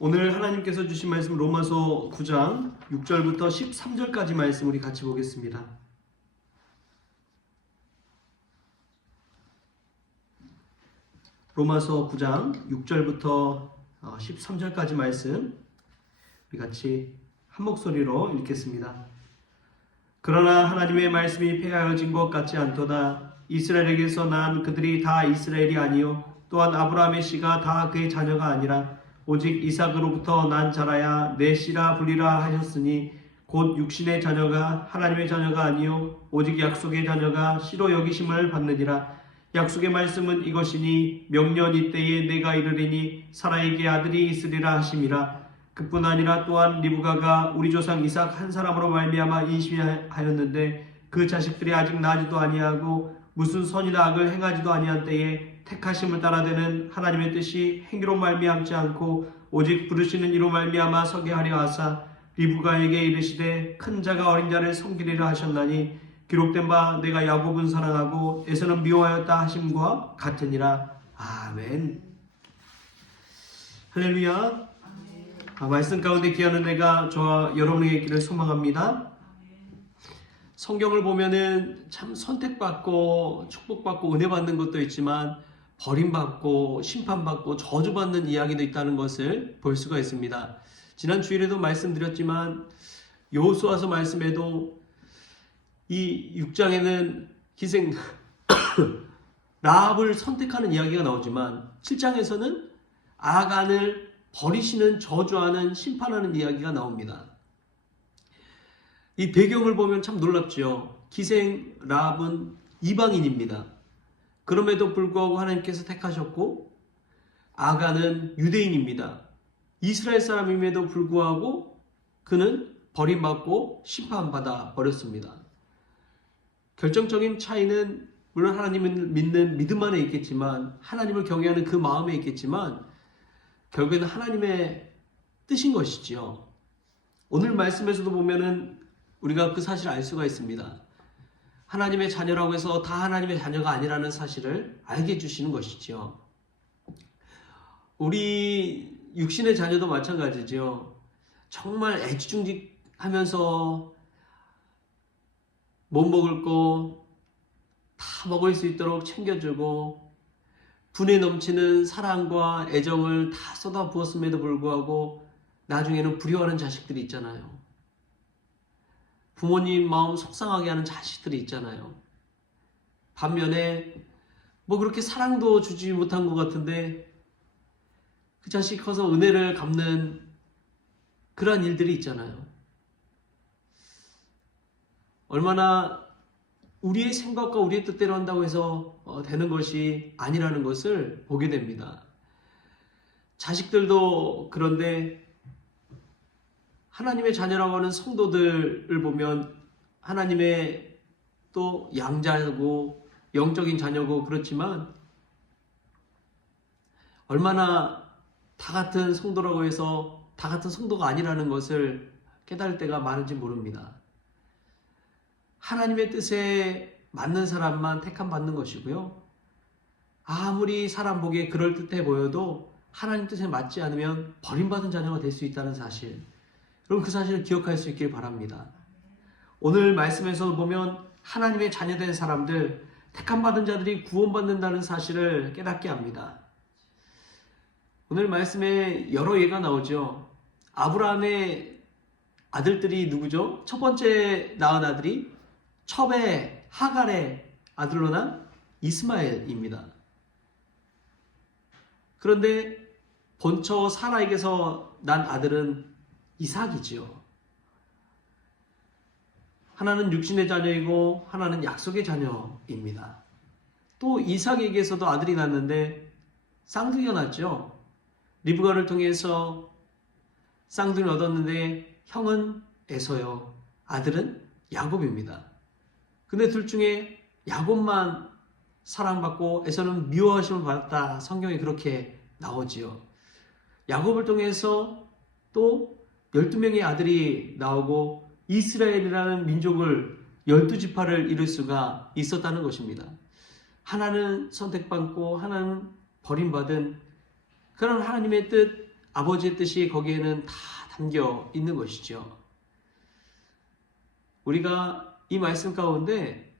오늘 하나님께서 주신 말씀 로마서 9장 6절부터 13절까지 말씀 우리 같이 보겠습니다. 로마서 9장 6절부터 13절까지 말씀 우리 같이 한 목소리로 읽겠습니다. 그러나 하나님의 말씀이 폐하여진 것 같지 않도다. 이스라엘에게서 난 그들이 다 이스라엘이 아니요 또한 아브라함의 씨가 다 그의 자녀가 아니라 오직 이삭으로부터 난 자라야 내 씨라 불리라 하셨으니 곧 육신의 자녀가 하나님의 자녀가 아니요 오직 약속의 자녀가 씨로 여기심을 받느니라. 약속의 말씀은 이것이니 명년 이때에 내가 이르리니 사라에게 아들이 있으리라 하심이라. 그뿐 아니라 또한 리브가가 우리 조상 이삭 한 사람으로 말미암아 임신하였는데 그 자식들이 아직 나지도 아니하고 무슨 선이나 악을 행하지도 아니한 때에 택하심을 따라되는 하나님의 뜻이 행위로 말미암지 않고 오직 부르시는 이로 말미암아 서게 하려 하사 리브가에게 이르시되 큰 자가 어린 자를 섬기리라 하셨나니 기록된 바 내가 야곱은 사랑하고 에서는 미워하였다 하심과 같으니라. 아멘. 할렐루야. 말씀 가운데 귀한 은혜가 저와 여러분에게 있기를 소망합니다. 성경을 보면은 참 선택받고 축복받고 은혜받는 것도 있지만 버림받고 심판받고 저주받는 이야기도 있다는 것을 볼 수가 있습니다. 지난 주일에도 말씀드렸지만 여호수아서 말씀에도 이 6장에는 기생 라합을 선택하는 이야기가 나오지만 7장에서는 아간을 버리시는 저주하는 심판하는 이야기가 나옵니다. 이 배경을 보면 참 놀랍죠. 기생 라합은 이방인입니다. 그럼에도 불구하고 하나님께서 택하셨고 아간은 유대인입니다. 이스라엘 사람임에도 불구하고 그는 버림받고 심판받아 버렸습니다. 결정적인 차이는 물론 하나님을 믿는 믿음 안에 있겠지만 하나님을 경외하는 그 마음에 있겠지만 결국에는 하나님의 뜻인 것이지요. 오늘 말씀에서도 보면은 우리가 그 사실을 알 수가 있습니다. 하나님의 자녀라고 해서 다 하나님의 자녀가 아니라는 사실을 알게 해주시는 것이죠. 우리 육신의 자녀도 마찬가지죠. 정말 애지중지하면서 못 먹을 거 다 먹을 수 있도록 챙겨주고 분에 넘치는 사랑과 애정을 다 쏟아부었음에도 불구하고 나중에는 불효하는 자식들이 있잖아요. 부모님 마음 속상하게 하는 자식들이 있잖아요. 반면에 뭐 그렇게 사랑도 주지 못한 것 같은데 그 자식 커서 은혜를 갚는 그러한 일들이 있잖아요. 얼마나 우리의 생각과 우리의 뜻대로 한다고 해서 되는 것이 아니라는 것을 보게 됩니다. 자식들도 그런데 하나님의 자녀라고 하는 성도들을 보면 하나님의 또 양자고 영적인 자녀고 그렇지만 얼마나 다 같은 성도라고 해서 다 같은 성도가 아니라는 것을 깨달을 때가 많은지 모릅니다. 하나님의 뜻에 맞는 사람만 택함 받는 것이고요. 아무리 사람 보기에 그럴듯해 보여도 하나님 뜻에 맞지 않으면 버림받은 자녀가 될 수 있다는 사실. 여러분 그 사실을 기억할 수 있길 바랍니다. 오늘 말씀에서 보면 하나님의 자녀된 사람들, 택함받은 자들이 구원받는다는 사실을 깨닫게 합니다. 오늘 말씀에 여러 예가 나오죠. 아브라함의 아들들이 누구죠? 첫 번째 낳은 아들이 첩의 하갈의 아들로 난 이스마엘입니다. 그런데 본처 사라에게서 난 아들은 이삭이지요. 하나는 육신의 자녀이고 하나는 약속의 자녀입니다. 또 이삭에게서도 아들이 났는데 쌍둥이가 났죠. 리브가를 통해서 쌍둥이를 얻었는데 형은 에서요, 아들은 야곱입니다. 근데 둘 중에 야곱만 사랑받고 에서는 미워하심을 받았다. 성경에 그렇게 나오지요. 야곱을 통해서 또 12명의 아들이 나오고 이스라엘이라는 민족을 12지파를 이룰 수가 있었다는 것입니다. 하나는 선택받고 하나는 버림받은 그런 하나님의 뜻, 아버지의 뜻이 거기에는 다 담겨 있는 것이죠. 우리가 이 말씀 가운데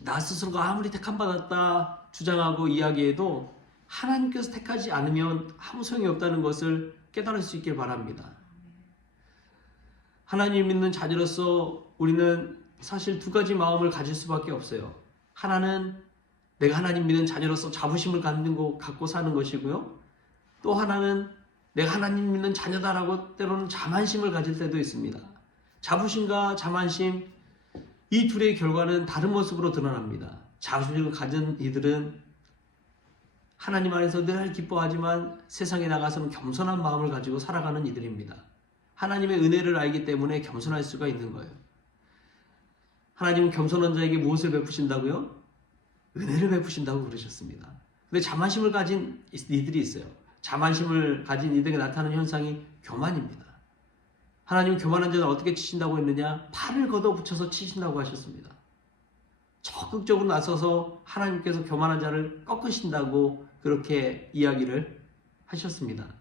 나 스스로가 아무리 택함받았다 주장하고 이야기해도 하나님께서 택하지 않으면 아무 소용이 없다는 것을 깨달을 수 있길 바랍니다. 하나님 믿는 자녀로서 우리는 사실 두 가지 마음을 가질 수밖에 없어요. 하나는 내가 하나님 믿는 자녀로서 자부심을 갖고 사는 것이고요. 또 하나는 내가 하나님 믿는 자녀다라고 때로는 자만심을 가질 때도 있습니다. 자부심과 자만심, 이 둘의 결과는 다른 모습으로 드러납니다. 자부심을 가진 이들은 하나님 안에서 늘 기뻐하지만 세상에 나가서는 겸손한 마음을 가지고 살아가는 이들입니다. 하나님의 은혜를 알기 때문에 겸손할 수가 있는 거예요. 하나님은 겸손한 자에게 무엇을 베푸신다고요? 은혜를 베푸신다고 그러셨습니다. 근데 자만심을 가진 이들이 있어요. 자만심을 가진 이들에게 나타나는 현상이 교만입니다. 하나님은 교만한 자를 어떻게 치신다고 했느냐? 팔을 걷어붙여서 치신다고 하셨습니다. 적극적으로 나서서 하나님께서 교만한 자를 꺾으신다고 그렇게 이야기를 하셨습니다.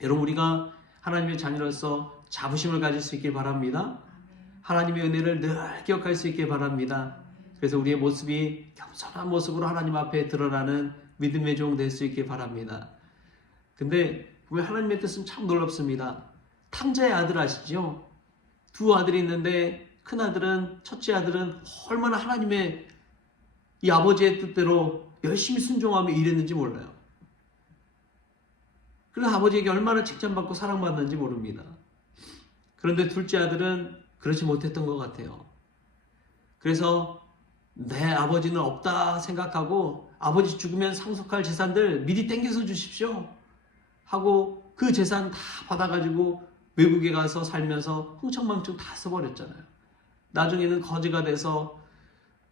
여러분, 우리가 하나님의 자녀로서 자부심을 가질 수 있길 바랍니다. 하나님의 은혜를 늘 기억할 수 있길 바랍니다. 그래서 우리의 모습이 겸손한 모습으로 하나님 앞에 드러나는 믿음의 종 될 수 있길 바랍니다. 근데 보면 하나님의 뜻은 참 놀랍습니다. 탕자의 아들 아시죠? 두 아들이 있는데 큰 아들은, 첫째 아들은 얼마나 하나님의 이 아버지의 뜻대로 열심히 순종하며 일했는지 몰라요. 그래서 아버지에게 얼마나 칭찬받고 사랑받는지 모릅니다. 그런데 둘째 아들은 그렇지 못했던 것 같아요. 그래서 내 아버지는 없다 생각하고 아버지 죽으면 상속할 재산들 미리 땡겨서 주십시오 하고 그 재산 다 받아가지고 외국에 가서 살면서 흥청망청 다 써버렸잖아요. 나중에는 거지가 돼서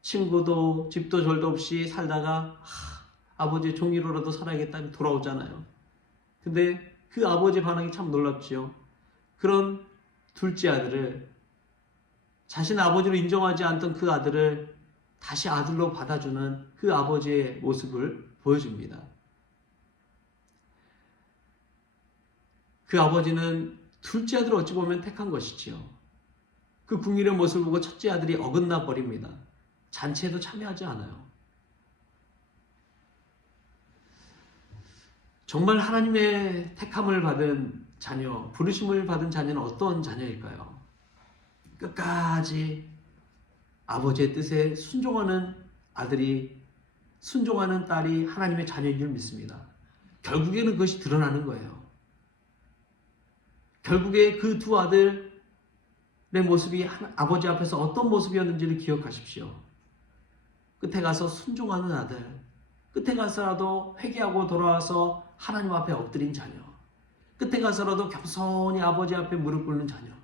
친구도 집도 절도 없이 살다가 아버지의 종이로라도 살아야겠다고 돌아오잖아요. 근데 그 아버지의 반응이 참 놀랍지요. 그런 둘째 아들을, 자신의 아버지로 인정하지 않던 그 아들을 다시 아들로 받아주는 그 아버지의 모습을 보여줍니다. 그 아버지는 둘째 아들을 어찌 보면 택한 것이지요. 그 궁일의 모습을 보고 첫째 아들이 어긋나 버립니다. 잔치에도 참여하지 않아요. 정말 하나님의 택함을 받은 자녀, 부르심을 받은 자녀는 어떤 자녀일까요? 끝까지 아버지의 뜻에 순종하는 아들이, 순종하는 딸이 하나님의 자녀인 줄 믿습니다. 결국에는 그것이 드러나는 거예요. 결국에 그 두 아들의 모습이 아버지 앞에서 어떤 모습이었는지를 기억하십시오. 끝에 가서 순종하는 아들, 끝에 가서라도 회개하고 돌아와서 하나님 앞에 엎드린 자녀, 끝에 가서라도 겸손히 아버지 앞에 무릎 꿇는 자녀.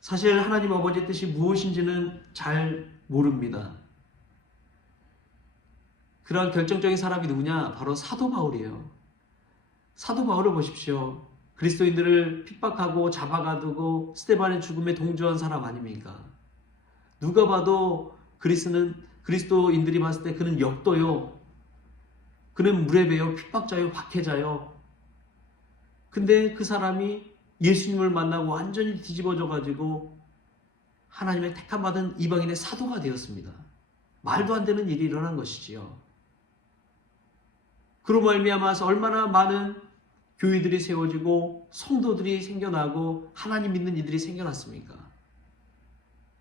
사실 하나님 아버지의 뜻이 무엇인지는 잘 모릅니다. 그런 결정적인 사람이 누구냐? 바로 사도 바울이에요. 사도 바울을 보십시오. 그리스도인들을 핍박하고 잡아가두고 스데반의 죽음에 동조한 사람 아닙니까? 누가 봐도 그리스도인들이 봤을 때 그는 역도요, 그는 무례배요, 핍박자요, 박해자요. 근데 그 사람이 예수님을 만나고 완전히 뒤집어져 가지고 하나님의 택함받은 이방인의 사도가 되었습니다. 말도 안 되는 일이 일어난 것이지요. 그로 말미암아서 얼마나 많은 교회들이 세워지고 성도들이 생겨나고 하나님 믿는 이들이 생겨났습니까?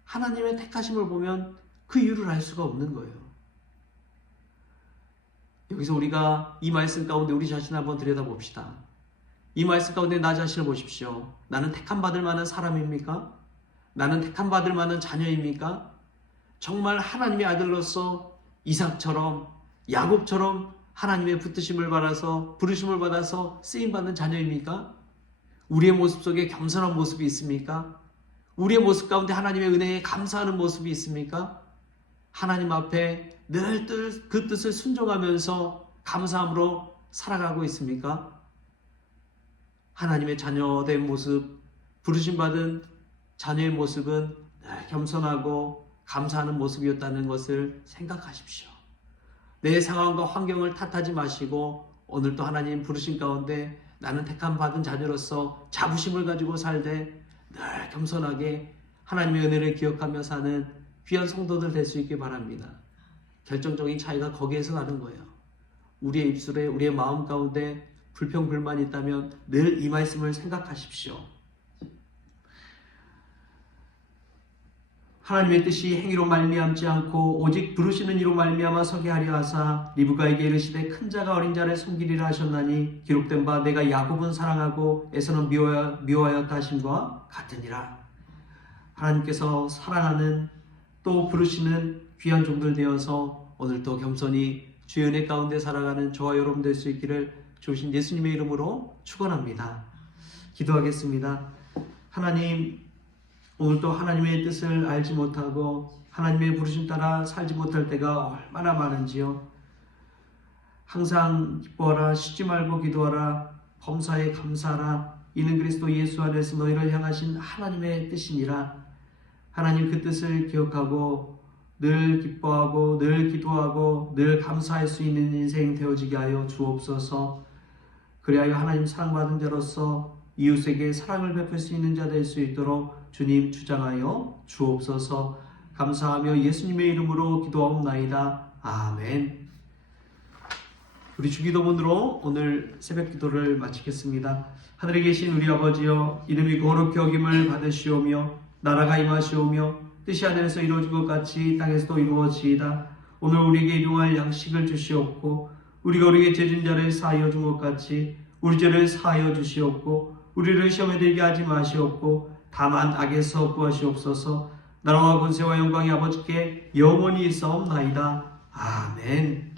하나님의 택하심을 보면 그 이유를 알 수가 없는 거예요. 여기서 우리가 이 말씀 가운데 우리 자신을 한번 들여다봅시다. 이 말씀 가운데 나 자신을 보십시오. 나는 택함받을 만한 사람입니까? 나는 택함받을 만한 자녀입니까? 정말 하나님의 아들로서 이삭처럼, 야곱처럼 하나님의 붙드심을 받아서, 부르심을 받아서 쓰임받는 자녀입니까? 우리의 모습 속에 겸손한 모습이 있습니까? 우리의 모습 가운데 하나님의 은혜에 감사하는 모습이 있습니까? 하나님 앞에 늘 그 뜻을 순종하면서 감사함으로 살아가고 있습니까? 하나님의 자녀된 모습, 부르심받은 자녀의 모습은 늘 겸손하고 감사하는 모습이었다는 것을 생각하십시오. 내 상황과 환경을 탓하지 마시고 오늘도 하나님 부르신 가운데 나는 택함 받은 자녀로서 자부심을 가지고 살되 늘 겸손하게 하나님의 은혜를 기억하며 사는 귀한 성도들 될 수 있길 바랍니다. 결정적인 차이가 거기에서 나는 거예요. 우리의 입술에 우리의 마음 가운데 불평 불만이 있다면 늘 이 말씀을 생각하십시오. 하나님의 뜻이 행위로 말미암지 않고 오직 부르시는 이로 말미암아 서게 하려 하사 리브가에게 이르시되 큰 자가 어린 자를 섬기리라 하셨나니 기록된 바 내가 야곱은 사랑하고 에서는 미워하였다 하심과 같으니라. 하나님께서 사랑하는 또 부르시는 귀한 종들 되어서 오늘도 겸손히 주의 은혜 가운데 살아가는 저와 여러분 될 수 있기를 주신 예수님의 이름으로 축원합니다. 기도하겠습니다. 하나님, 오늘도 하나님의 뜻을 알지 못하고 하나님의 부르심 따라 살지 못할 때가 얼마나 많은지요. 항상 기뻐하라, 쉬지 말고 기도하라, 범사에 감사하라. 이는 그리스도 예수 안에서 너희를 향하신 하나님의 뜻이니라. 하나님 그 뜻을 기억하고 늘 기뻐하고 늘 기도하고 늘 감사할 수 있는 인생 되어지게 하여 주옵소서. 그리하여 하나님 사랑받은 자로서 이웃에게 사랑을 베풀 수 있는 자 될 수 있도록 주님 주장하여 주옵소서. 감사하며 예수님의 이름으로 기도하옵나이다. 아멘. 우리 주기도문으로 오늘 새벽 기도를 마치겠습니다. 하늘에 계신 우리 아버지여, 이름이 거룩히 여김을 받으시오며 나라가 임하시오며 뜻이 하늘에서 이루어진 것 같이 땅에서도 이루어지이다. 오늘 우리에게 일용할 양식을 주시옵고 우리가 우리에게 죄진 자를 사하여 준 것 같이 우리 죄를 사하여 주시옵고 우리를 시험에 들게 하지 마시옵고 다만 악에서 구하시옵소서. 나라와 권세와 영광이 아버지께 영원히 있사옵나이다. 아멘.